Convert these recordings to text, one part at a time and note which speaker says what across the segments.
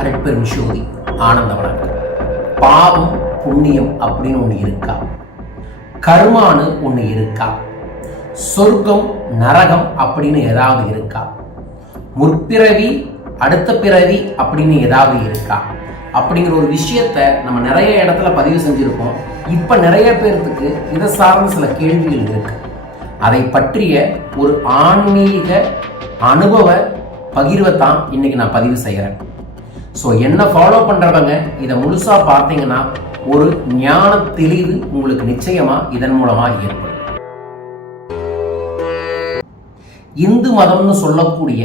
Speaker 1: அருட்பெரும் ஜோதி ஆனந்த வணக்கம் பாவம் புண்ணியம் அப்படின்னு ஒன்று இருக்கா? கர்மான்னு ஒன்று இருக்கா? சொர்க்கம் நரகம் அப்படின்னு ஏதாவது இருக்கா? முற்பிறவி அடுத்த பிறவி அப்படின்னு ஏதாவது இருக்கா? அப்படிங்கிற ஒரு விஷயத்த நம்ம நிறைய இடத்துல பதிவு செஞ்சுருக்கோம். இப்போ நிறைய பேர்த்துக்கு இதை சார்ந்த சில கேள்விகள் இருக்கு. அதை பற்றிய ஒரு ஆன்மீக அனுபவ பகிர்வை தான் இன்னைக்கு நான் பதிவு செய்கிறேன் ஸோ என்ன ஃபாலோ பண்ணுறவங்க இதை முழுசாக பார்த்தீங்கன்னா ஒரு ஞான தெளிவு உங்களுக்கு நிச்சயமாக இதன் மூலமாக ஏற்படும். இந்து மதம்னு சொல்லக்கூடிய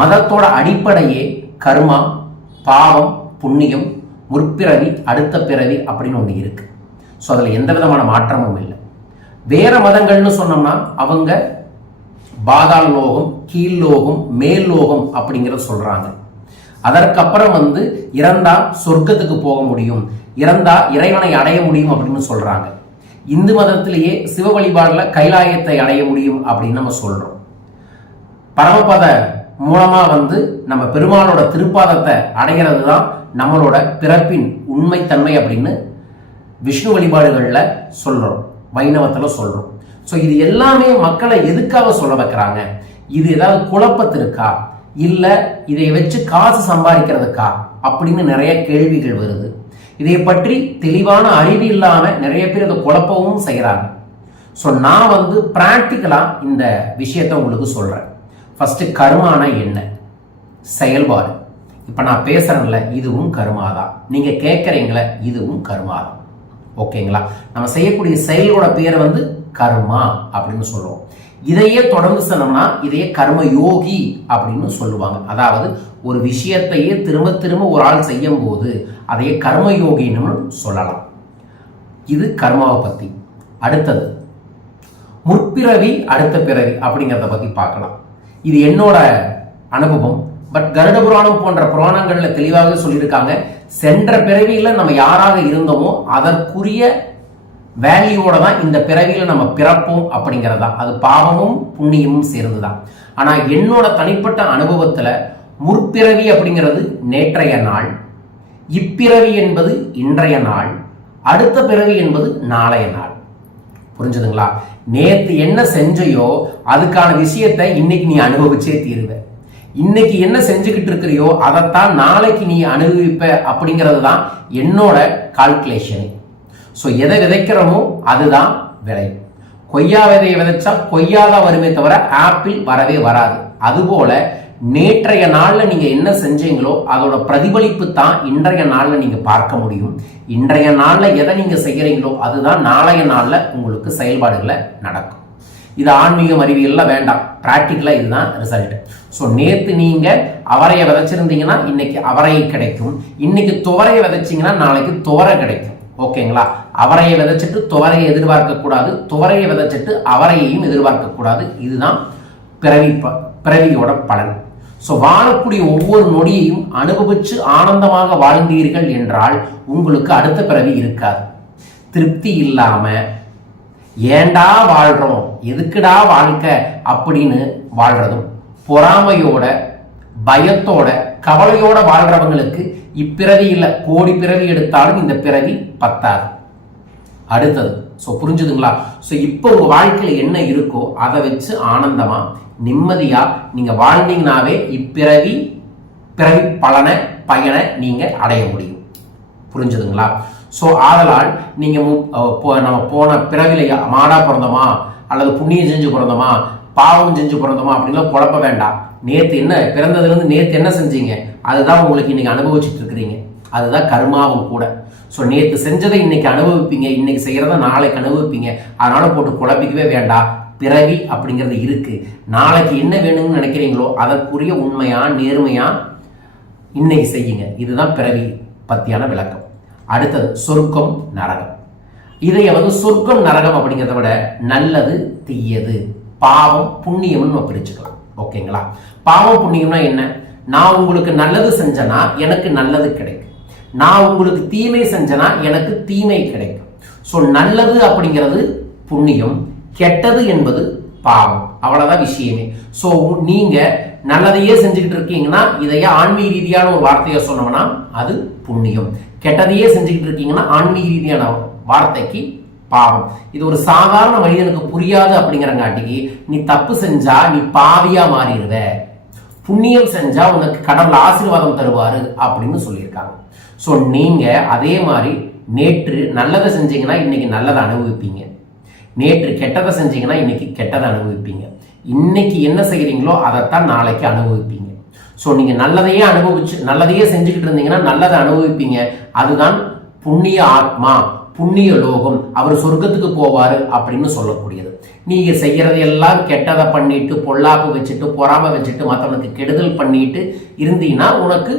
Speaker 1: மதத்தோட அடிப்படையே கர்மா பாவம் புண்ணியம் முற்பிறவி அடுத்த பிறவி அப்படின்னு ஒன்று இருக்கு. ஸோ அதில் எந்த விதமான மாற்றமும் இல்லை. வேற மதங்கள்னு சொன்னோம்னா அவங்க பாதாள லோகம் கீழ் லோகம் மேல் லோகம் அப்படிங்கிறத சொல்கிறாங்க அதற்கப்புறம் வந்து இறந்தா சொர்க்கத்துக்கு போக முடியும். இறந்தா இறைவனை அடைய முடியும் அப்படின்னு சொல்றாங்க. இந்து மதத்திலேயே சிவ வழிபாடுல கைலாயத்தை அடைய முடியும் அப்படின்னு நம்ம சொல்றோம். பரமபத மூலமா வந்து நம்ம பெருமானோட திருப்பாதத்தை அடைகிறது தான் நம்மளோட பிறப்பின் உண்மைத்தன்மை அப்படின்னு விஷ்ணு வழிபாடுகளில் சொல்றோம். வைணவத்தில் சொல்றோம். ஸோ இது எல்லாமே மக்களை எதுக்காக சொல்ல வைக்கிறாங்க? இது ஏதாவது குழப்பத்திற்கா? இல்லை இதை வச்சு காசு சம்பாதிக்கிறதுக்கா? அப்படின்னு நிறைய கேள்விகள் வருது. இதை பற்றி தெளிவான அறிவு இல்லாம நிறைய பேர் இதை குழப்பவும் செய்கிறாங்க ஸோ நான் வந்து ப்ராக்டிக்கலாக இந்த விஷயத்த உங்களுக்கு சொல்கிறேன் ஃபஸ்ட்டு கருமானா என்ன? செயல்பாடு. இப்போ நான் பேசுகிறேன்ல இதுவும் கருமாதான். நீங்கள் கேட்குறீங்களே இதுவும் கருமாதான். ஓகேங்களா? நம்ம செய்யக்கூடிய செயலோட பேர் வந்து கர்மா அப்படின்னு சொல்லுவோம் இதையே தொடர்ந்து சொன்னோம்னா இதையே கர்ம யோகி அப்படின்னு சொல்லுவாங்க. அதாவது ஒரு விஷயத்தையே திரும்ப திரும்ப ஒரு ஆள் செய்யும் போது அதையே கர்ம யோகின்னு சொல்லலாம். இது கர்மாவை பத்தி. அடுத்தது முற்பிறவி அடுத்த பிறவி அப்படிங்கிறத பத்தி பார்க்கலாம். இது என்னோட அனுபவம். பட் கருட புராணம் போன்ற புராணங்கள்ல தெளிவாக சொல்லியிருக்காங்க. சென்ற பிறவியில் நம்ம யாராக இருந்தோமோ அதற்குரிய வேல்யூவோட தான் இந்த பிறவியில் நம்ம பிறப்போம் அப்படிங்கிறது. தான் அது பாவமும் புண்ணியமும் சேர்ந்து தான் ஆனால் என்னோட தனிப்பட்ட அனுபவத்தில் முற்பிறவி அப்படிங்கிறது நேற்றைய நாள் இப்பிறவி என்பது இன்றைய நாள் அடுத்த பிறவி என்பது நாளைய நாள். புரிஞ்சுதுங்களா? நேற்று என்ன செஞ்சையோ அதுக்கான விஷயத்தை இன்னைக்கு நீ அனுபவிச்சே தீருவ. இன்னைக்கு என்ன செஞ்சுக்கிட்டு இருக்கிறியோ அதைத்தான் நாளைக்கு நீ அனுபவிப்ப அப்படிங்கிறது தான் என்னோட கால்குலேஷன் ஸோ எதை விதைக்கிறோமோ அதுதான் விளை கொய்யா விதையை விதைச்சா கொய்யா தான் வருமே தவிர ஆப்பிள் வரவே வராது. அதுபோல நேற்றைய நாளில் நீங்கள் என்ன செஞ்சீங்களோ அதோட பிரதிபலிப்பு தான் இன்றைய நாளில் நீங்கள் பார்க்க முடியும். இன்றைய நாளில் எதை நீங்கள் செய்கிறீங்களோ அதுதான் நாளைய நாளில் உங்களுக்கு செயல்பாடுகளை நடக்கும். இது ஆன்மீகம் அறிவியல்லாம் வேண்டாம். ப்ராக்டிக்கலாக இதுதான் ரிசல்ட் ஸோ நேற்று நீங்கள் அவரையை விதைச்சிருந்தீங்கன்னா இன்னைக்கு அவரையை கிடைக்கும். இன்னைக்கு துவரையை விதைச்சிங்கன்னா நாளைக்கு துவரை கிடைக்கும். ஓகேங்களா அவரையை விதைச்சிட்டு துவரையை எதிர்பார்க்கக்கூடாது துவரையை விதைச்சிட்டு அவரையையும் எதிர்பார்க்கக்கூடாது இதுதான் பிறவி பிறவியோட பலன். ஸோ வாழக்கூடிய ஒவ்வொரு நொடியையும் அனுபவிச்சு ஆனந்தமாக வாழ்ந்தீர்கள் என்றால் உங்களுக்கு அடுத்த பிறவி இருக்காது. திருப்தி இல்லாமல் ஏண்டா வாழ்கிறோம் எதுக்குடா வாழ்க்கை? அப்படின்னு வாழ்கிறதும் பொறாமையோட பயத்தோட கவலையோட வாழ்கிறவங்களுக்கு இப்பிறவி இல்லை கோடி பிறவி எடுத்தாலும் இந்த பிறவி பத்தாது. அடுத்தது ஸோ புரிஞ்சுதுங்களா? ஸோ இப்போ உங்கள் வாழ்க்கையில் என்ன இருக்கோ அதை வச்சு ஆனந்தமாக நிம்மதியாக நீங்கள் வாழ்ந்தீங்கனாவே இப்பிறவி பிறவி பலனை பயனை நீங்கள் அடைய முடியும். புரிஞ்சுதுங்களா? ஸோ ஆதலால் நீங்கள் நம்ம போன பிறவில மாடா பிறந்தோமா? அல்லது புண்ணியம் செஞ்சு பிறந்தோமா? பாவம் செஞ்சு பிறந்தோமா? அப்படின்லாம் குழப்ப வேண்டாம். நேற்று என்ன பிறந்ததுலேருந்து நேற்று என்ன செஞ்சீங்க? அதுதான் உங்களுக்கு இன்னைக்கு அனுபவிச்சுட்டு இருக்கிறீங்க. அதுதான் கர்மாவும் கூட. ஸோ நேற்று செஞ்சதை இன்னைக்கு அனுபவிப்பீங்க. இன்னைக்கு செய்கிறத நாளைக்கு அனுபவிப்பீங்க. அதனால போட்டு குழப்பிக்கவே வேண்டாம். பிறவி அப்படிங்கிறது இருக்கு. நாளைக்கு என்ன வேணும்னு நினைக்கிறீங்களோ அதற்குரிய உண்மையா நேர்மையா இன்னைக்கு செய்யுங்க. இதுதான் பிறவி பத்தியான விளக்கம். அடுத்தது சொர்க்கம் நரகம். இதைய வந்து சொர்க்கம் நரகம் அப்படிங்கிறத விட நல்லது தீயது பாவம் புண்ணியம்னு நம்ம பிரிச்சுக்கலாம். ஓகேங்களா? பாவம் புண்ணியம்னா என்ன? நான் உங்களுக்கு நல்லது செஞ்சனா எனக்கு நல்லது கிடைக்கும். நான் உங்களுக்கு தீமை செஞ்சனா எனக்கு தீமை கிடைக்கும். ஸோ நல்லது அப்படிங்கிறது புண்ணியம் கெட்டது என்பது பாவம். அவ்வளோதான் விஷயமே. ஸோ நீங்கள் நல்லதையே செஞ்சுக்கிட்டு இருக்கீங்கன்னா இதையே ஆன்மீக ரீதியான ஒரு வார்த்தையை சொன்னோம்னா அது புண்ணியம். கெட்டதையே செஞ்சுக்கிட்டு இருக்கீங்கன்னா ஆன்மீக ரீதியான வார்த்தைக்கு பாவம். இது ஒரு சாதாரண மனிதனுக்கு புரியாது அப்படிங்கிறங்காட்டிக்கு நீ தப்பு செஞ்சா நீ பாவியா மாறிடுவ. புண்ணியம் செஞ்சா உனக்கு கடவுள் ஆசீர்வாதம் தருவாரு அப்படின்னு சொல்லியிருக்காங்க. ஸோ நீங்க அதே மாதிரி நேற்று நல்லதை செஞ்சீங்கன்னா இன்னைக்கு நல்லதை அனுபவிப்பீங்க. நேற்று கெட்டதை செஞ்சீங்கன்னா இன்னைக்கு கெட்டதை அனுபவிப்பீங்க. இன்னைக்கு என்ன செய்கிறீங்களோ அதைத்தான் நாளைக்கு அனுபவிப்பீங்க. ஸோ நீங்க நல்லதையே அனுபவிச்சு நல்லதையே செஞ்சுக்கிட்டு இருந்தீங்கன்னா நல்லதை அனுபவிப்பீங்க. அதுதான் புண்ணிய ஆத்மா புண்ணிய லோகம். அவர் சொர்க்கத்துக்கு போவார் அப்படின்னு சொல்லக்கூடியது. நீங்க செய்யறதையெல்லாம் கெட்டதை பண்ணிட்டு பொல்லாப்பு வச்சுட்டு பொறாம வச்சுட்டு மற்றவனுக்கு கெடுதல் பண்ணிட்டு இருந்தீங்கன்னா உனக்கு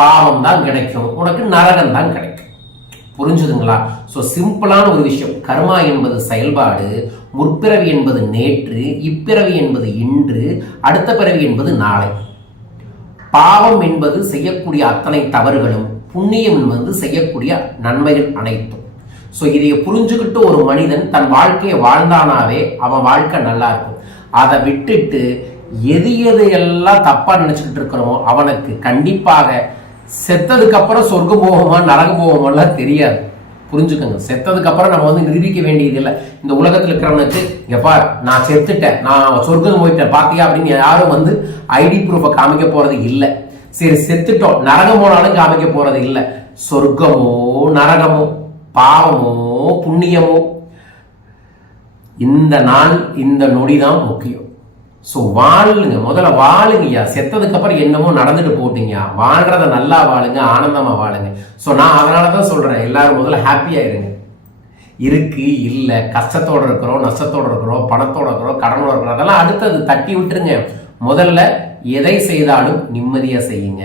Speaker 1: பாவம் தான் கிடைக்கும். உனக்கு நரகம் தான் கிடைக்கும். புரிஞ்சுதுங்களா? ஸோ சிம்பிளான ஒரு விஷயம். கர்மா என்பது செயல்பாடு. முற்பிறவி என்பது நேற்று இப்பிறவி என்பது இன்று அடுத்த பிறவி என்பது நாளை. பாவம் என்பது செய்யக்கூடிய அத்தனை தவறுகளும் புண்ணியம் என்பது செய்யக்கூடிய நன்மைகள் அனைத்தும். ஸோ இதை புரிஞ்சுக்கிட்டு ஒரு மனிதன் தன் வாழ்க்கையை வாழ்ந்தானாவே அவன் வாழ்க்கை நல்லா இருக்கும். அதை விட்டுட்டு எது எது எல்லாம் தப்பா நினைச்சுக்கிட்டு இருக்கிறோமோ அவனுக்கு கண்டிப்பாக செத்ததுக்கு அப்புறம் சொர்க்க போகமா நரக போகமாலாம் தெரியாது. புரிஞ்சுக்கோங்க. செத்ததுக்கு அப்புறம் நம்ம வந்து நிரூபிக்க வேண்டியது இல்லை. இந்த உலகத்தில் இருக்கிறவனுக்கு எப்பா நான் செத்துட்டேன் நான் சொர்க்கம் போயிட்டேன் பாத்தியா அப்படின்னு யாரும் வந்து ஐடி ப்ரூஃபை காமிக்க போறது இல்லை. சரி செத்துட்டோம். நரகம் போனாலும் காமிக்க போறது இல்லை. சொர்க்கமோ நரகமோ பாவமோ புண்ணியமோ இந்த நாள் இந்த நொடி தான் முக்கியம். ஸோ வாழுங்க. முதல்ல வாழுங்கய்யா. செத்ததுக்கு அப்புறம் என்னமோ நடந்துட்டு போட்டீங்கயா வாழ்றத நல்லா வாழுங்க ஆனந்தமா வாழுங்க. ஸோ நான் அதனால தான் சொல்றேன். எல்லாரும் முதல்ல ஹாப்பியா இருங்க இருக்கு இல்லை கஷ்டத்தோட இருக்கிறோம் நஷ்டத்தோட இருக்கிறோம் பணத்தோட இருக்கிறோம் கடனோட இருக்கிறோம். அதெல்லாம் அடுத்தது தட்டி விட்டுருங்க. முதல்ல எதை செய்தாலும் நிம்மதியா செய்யுங்க.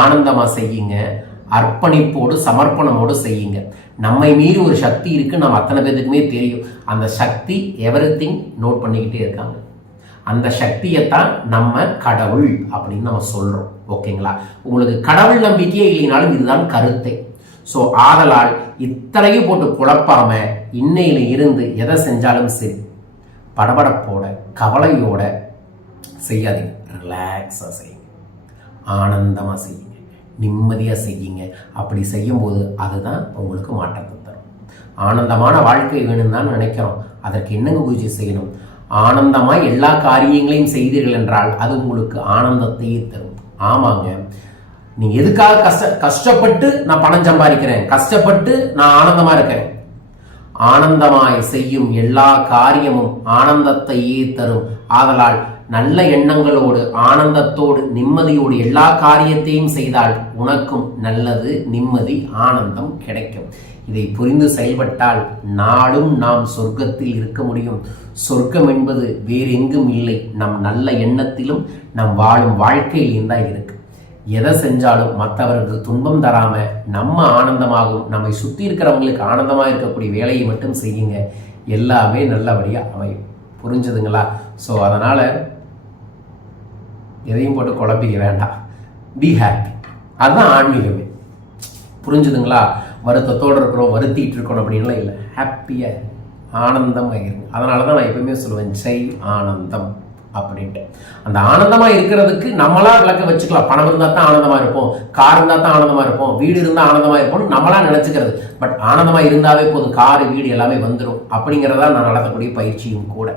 Speaker 1: ஆனந்தமா செய்யுங்க. அர்ப்பணிப்போடு சமர்ப்பணமோடு செய்யுங்க. நம்மை மீறி ஒரு சக்தி இருக்கு நம்ம அத்தனை பேருக்குமே தெரியும். அந்த சக்தி எவ்ரி நோட் பண்ணிக்கிட்டே இருக்காங்க. அந்த சக்தியைத்தான் நம்ம கடவுள் அப்படின்னு நம்ம சொல்றோம். ஓகேங்களா? உங்களுக்கு கடவுள் நம்பிக்கையே இல்லைனாலும் இதுதான் கருத்தை. ஸோ ஆதலால் இத்தனையும் போட்டு குழப்பாம இன்னையில இருந்து எதை செஞ்சாலும் சரி படபடப்போட கவலையோட செய்யாதீங்க. ரிலாக்ஸாக செய்யுங்க. ஆனந்தமாக செய்யுங்க. நிம்மதியாக செய்யுங்க. அப்படி செய்யும்போது அதுதான் உங்களுக்கு மாற்றத்தை தரும். ஆனந்தமான வாழ்க்கை வேணும்னு தான் நினைக்கிறோம். அதற்கு என்னங்க பூஜை செய்யணும்? ஆனந்தமாய் எல்லா காரியங்களையும் செய்தீர்கள் என்றால் அது உங்களுக்கு ஆனந்தத்தையே தரும். ஆமாங்க. நீ எதுக்காக கஷ்ட கஷ்டப்பட்டு நான் பணம் சம்பாதிக்கிறேன்? கஷ்டப்பட்டு நான் ஆனந்தமா இருக்கேன் ஆனந்தமாய் செய்யும் எல்லா காரியமும் ஆனந்தத்தையே தரும். ஆதலால் நல்ல எண்ணங்களோடு ஆனந்தத்தோடு நிம்மதியோடு எல்லா காரியத்தையும் செய்தால் உனக்கும் நல்லது நிம்மதி ஆனந்தம் கிடைக்கும். இதை புரிந்து செயல்பட்டால் நாளும் நாம் சொர்க்கத்தில் இருக்க முடியும். சொர்க்கம் என்பது வேறெங்கும் இல்லை. நம் நல்ல எண்ணத்திலும் நம் வாழும் வாழ்க்கையிலும் தான் இருக்கு. எதை செஞ்சாலும் மற்றவர்களுக்கு துன்பம் தராம நம்ம ஆனந்தமாகவும் நம்மை சுற்றி இருக்கிறவங்களுக்கு ஆனந்தமாக இருக்கக்கூடிய வேலையை மட்டும் செய்யுங்க. எல்லாமே நல்லபடியாக அமையும். புரிஞ்சுதுங்களா? ஸோ அதனால் எதையும் போட்டு குழப்பிக்க வேண்டாம். பி ஹாப்பி அதுதான் ஆன்மீகமே. புரிஞ்சுதுங்களா? வருத்தத்தோடு இருக்கிறோம் வருத்திட்டு இருக்கணும் அப்படின்லாம் இல்லை. ஹாப்பியாக ஆனந்தமாக இருக்கும் அதனால தான் நான் எப்பவுமே சொல்லுவேன் ஜெய் ஆனந்தம் அப்படின்ட்டு. அந்த ஆனந்தமாக இருக்கிறதுக்கு நம்மளா விளக்க வச்சுக்கலாம். பணம் இருந்தால் தான் ஆனந்தமாக இருப்போம் கார் இருந்தால் தான் ஆனந்தமாக இருப்போம் வீடு இருந்தால் ஆனந்தமாக இருப்போம் நம்மளா நினச்சிக்கிறது. பட் ஆனந்தமாக இருந்தாவே போதும். காரு வீடு எல்லாமே வந்துடும் அப்படிங்கிறதா நான் நடத்தக்கூடிய பயிற்சியும் கூட.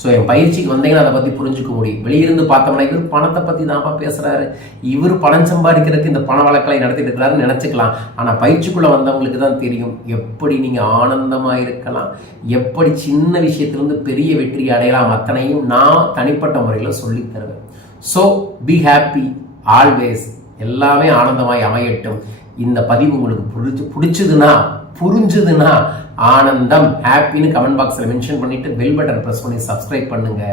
Speaker 1: ஸோ என் பயிற்சிக்கு வந்தீங்கன்னா அதை பற்றி புரிஞ்சுக்க முடியும். வெளியிருந்து பார்த்தோம்னா இவர் பணத்தை பற்றி தான்ப்பா பேசுகிறாரு இவர் பணம் சம்பாதிக்கிறதுக்கு இந்த பண வழக்கலை நடத்திட்டு இருக்கிறாருன்னு நினச்சிக்கலாம். ஆனால் பயிற்சிக்குள்ளே வந்தவங்களுக்கு தான் தெரியும். எப்படி நீங்கள் ஆனந்தமாக இருக்கலாம். எப்படி சின்ன விஷயத்திலிருந்து பெரிய வெற்றி அடையலாம். அத்தனையும் நான் தனிப்பட்ட முறையில் சொல்லித் தருவேன். ஸோ பி ஹாப்பி ஆல்வேஸ் எல்லாமே ஆனந்தமாய் அமையட்டும். இந்த பதிவு உங்களுக்கு பிடிச்சி பிடிச்சதுன்னா புரிஞ்சுதுன்னா ஆனந்தம் ஹாப்பின்னு கமெண்ட் பாக்ஸில் மென்ஷன் பண்ணிட்டு பெல் பட்டன் ப்ரெஸ் பண்ணி சப்ஸ்கிரைப் பண்ணுங்க.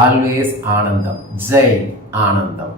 Speaker 1: ஆல்வேஸ் ஆனந்தம். ஜெய் ஆனந்தம்.